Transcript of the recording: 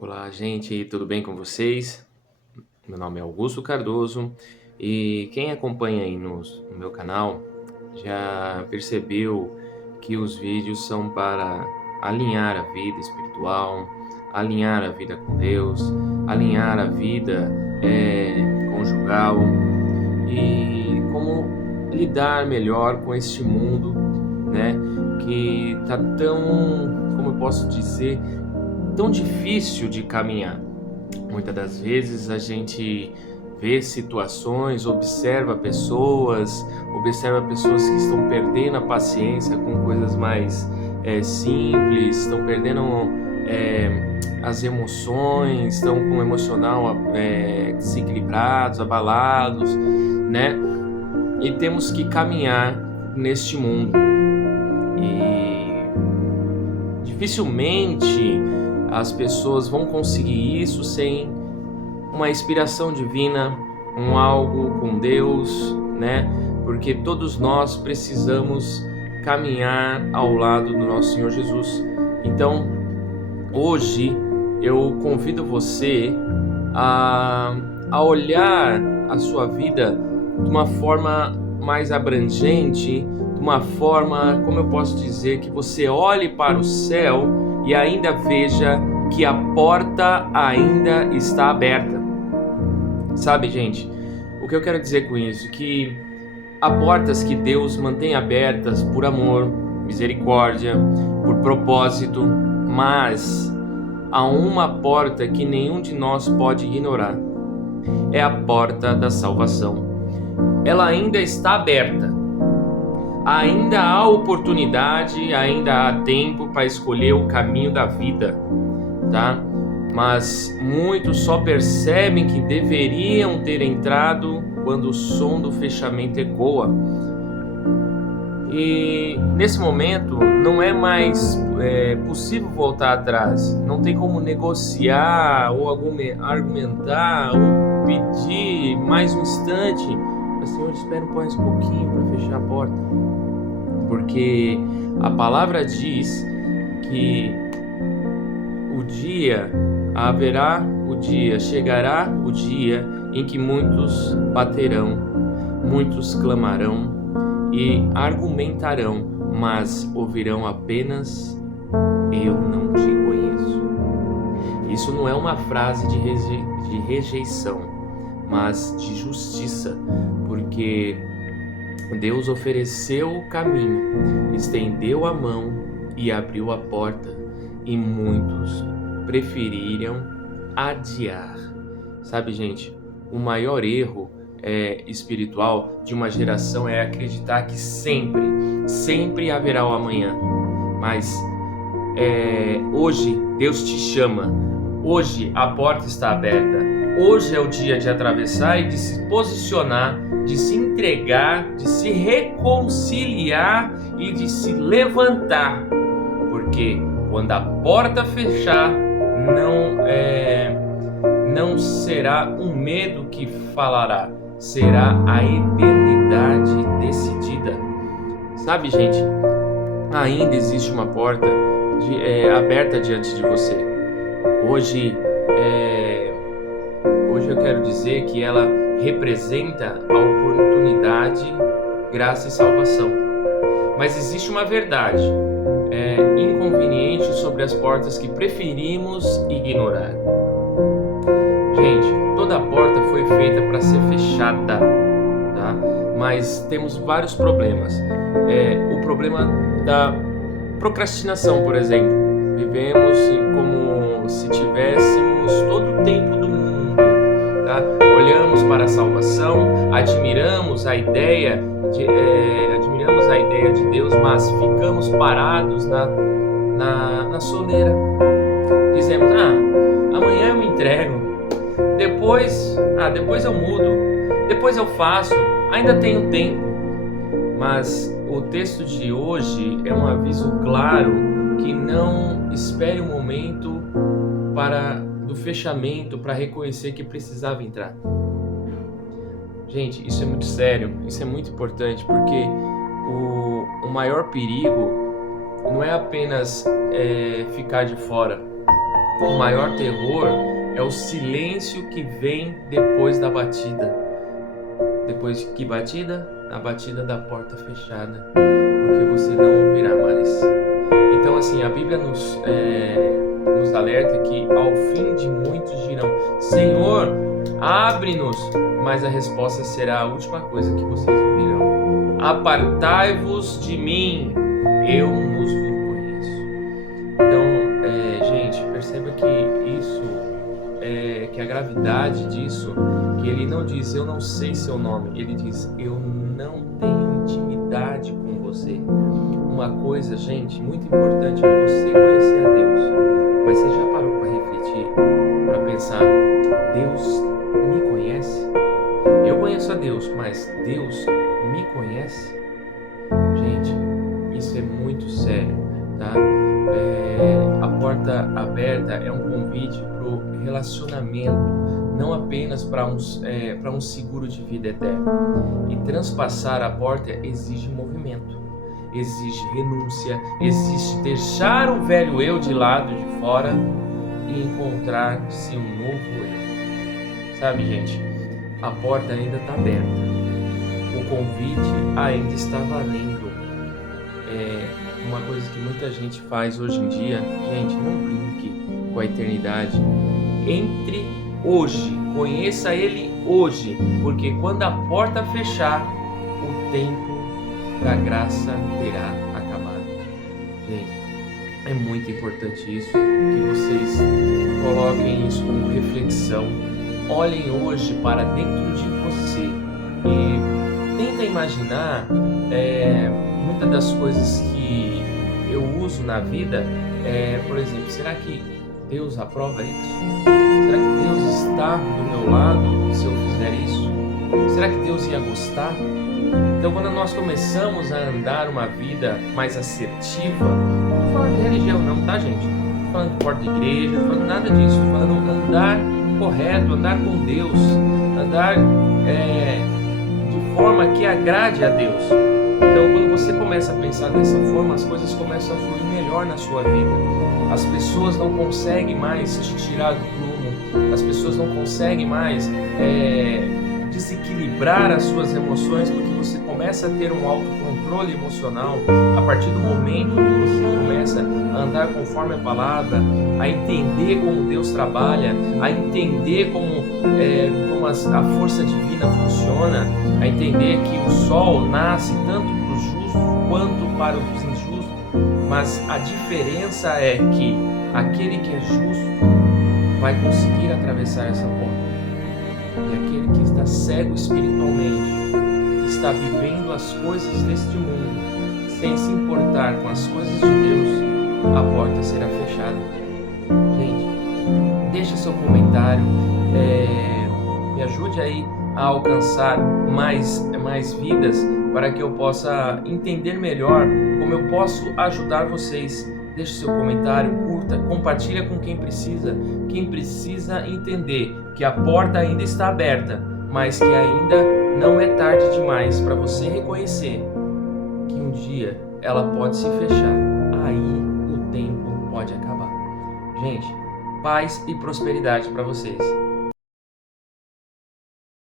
Olá, gente, tudo bem com vocês? Meu nome é Augusto Cardoso e quem acompanha aí no meu canal já percebeu que os vídeos são para alinhar a vida espiritual, alinhar a vida com Deus, alinhar a vida conjugal e como lidar melhor com este mundo, né, que tá tão, como eu posso dizer, tão difícil de caminhar. Muitas das vezes a gente vê situações, observa pessoas que estão perdendo a paciência com coisas mais simples, estão perdendo as emoções, estão com o emocional desequilibrados, abalados, né? E temos que caminhar neste mundo. E dificilmente as pessoas vão conseguir isso sem uma inspiração divina, um algo com Deus, né? Porque todos nós precisamos caminhar ao lado do nosso Senhor Jesus. Então, hoje eu convido você a olhar a sua vida de uma forma mais abrangente, de uma forma, como eu posso dizer, que você olhe para o céu e ainda veja que a porta ainda está aberta. Sabe, gente, o que eu quero dizer com isso? Que há portas que Deus mantém abertas por amor, misericórdia, por propósito, mas há uma porta que nenhum de nós pode ignorar. É a porta da salvação. Ela ainda está aberta. Ainda há oportunidade, ainda há tempo para escolher o caminho da vida, tá? Mas muitos só percebem que deveriam ter entrado quando o som do fechamento ecoa. E nesse momento não é mais possível voltar atrás. Não tem como negociar ou argumentar ou pedir mais um instante. Senhor, espera mais um pouquinho para fechar a porta. Porque a palavra diz que chegará o dia em que muitos baterão, muitos clamarão e argumentarão, mas ouvirão apenas: eu não te conheço. Isso não é uma frase de rejeição, mas de justiça, porque Deus ofereceu o caminho, estendeu a mão e abriu a porta, e muitos preferiram adiar. Sabe, gente, o maior erro espiritual de uma geração é acreditar que sempre haverá o amanhã. Mas hoje Deus te chama, hoje a porta está aberta, hoje é o dia de atravessar e de se posicionar, de se entregar, de se reconciliar e de se levantar, porque quando a porta fechar, não será um medo que falará, será a eternidade decidida. Sabe, gente, ainda existe uma porta aberta diante de você. Hoje eu quero dizer que ela representa a oportunidade, graça e salvação. Mas existe uma verdade inconveniente sobre as portas que preferimos ignorar. Gente, toda porta foi feita para ser fechada, tá? Mas temos vários problemas. O problema da procrastinação, por exemplo. Vivemos como se tivéssemos todo o tempo do mundo, tá? Olhamos para a salvação, admiramos a ideia de Deus, mas ficamos parados na soleira. Dizemos: amanhã eu me entrego, depois eu mudo, depois eu faço, ainda tenho tempo. Mas o texto de hoje é um aviso claro que não espere o momento do fechamento para reconhecer que precisava entrar. Gente, isso é muito sério, isso é muito importante, porque o maior perigo não é apenas ficar de fora, O maior terror é o silêncio que vem depois da batida. Depois que batida? A batida da porta fechada, porque você não ouvirá mais. Então, assim, a Bíblia nos alerta que ao fim de muitos dirão: Senhor, abre-nos, mas a resposta será a última coisa que vocês ouvirão: apartai-vos de mim, eu nos conheço. Então, gente, perceba que isso, que a gravidade disso, que ele não diz eu não sei seu nome, ele diz eu não tenho intimidade com você. Uma coisa, gente, muito importante é você conhecer a Deus, mas você já parou para refletir, para pensar: Deus me conhece? Eu conheço a Deus, mas Deus me conhece? Gente, isso é muito sério, tá? A porta aberta é um convite para o relacionamento, não apenas para um seguro de vida eterna. E transpassar a porta exige movimento, exige renúncia, exige deixar o velho eu de lado, de fora, e encontrar-se um novo eu. Sabe, gente, a porta ainda está aberta, o convite ainda está valendo. Uma coisa que muita gente faz hoje em dia, gente, não brinque com a eternidade. Entre hoje, conheça Ele hoje, porque quando a porta fechar, o tempo da graça terá acabado. Gente, é muito importante isso, que vocês coloquem isso como reflexão. Olhem hoje para dentro de você e tenta imaginar muitas das coisas que eu uso na vida. Por exemplo, será que Deus aprova isso? Será que Deus está do meu lado se eu fizer isso? Será que Deus ia gostar? Então, quando nós começamos a andar uma vida mais assertiva, não estou falando de religião não, tá, gente? Não estou falando de porta de igreja, não estou falando nada disso. Estou falando andar correto, andar com Deus, andar de forma que agrade a Deus. Então, quando você começa a pensar dessa forma, as coisas começam a fluir melhor na sua vida. As pessoas não conseguem mais te tirar do prumo, as pessoas não conseguem mais desequilibrar as suas emoções, porque você começa a ter um autocontrole emocional a partir do momento que você começa a andar conforme a palavra, a entender como Deus trabalha, a entender como a força divina funciona, a entender que o sol nasce tanto para os justos quanto para os injustos, mas a diferença é que aquele que é justo vai conseguir atravessar essa porta. E aquele que está cego espiritualmente, está vivendo as coisas deste mundo, sem se importar com as coisas de Deus, a porta será fechada. Gente, deixa seu comentário, me ajude aí a alcançar mais vidas, para que eu possa entender melhor como eu posso ajudar vocês. Deixe seu comentário, curta, compartilha com quem precisa entender que a porta ainda está aberta, mas que ainda não é tarde demais para você reconhecer que um dia ela pode se fechar, aí o tempo pode acabar. Gente, paz e prosperidade para vocês.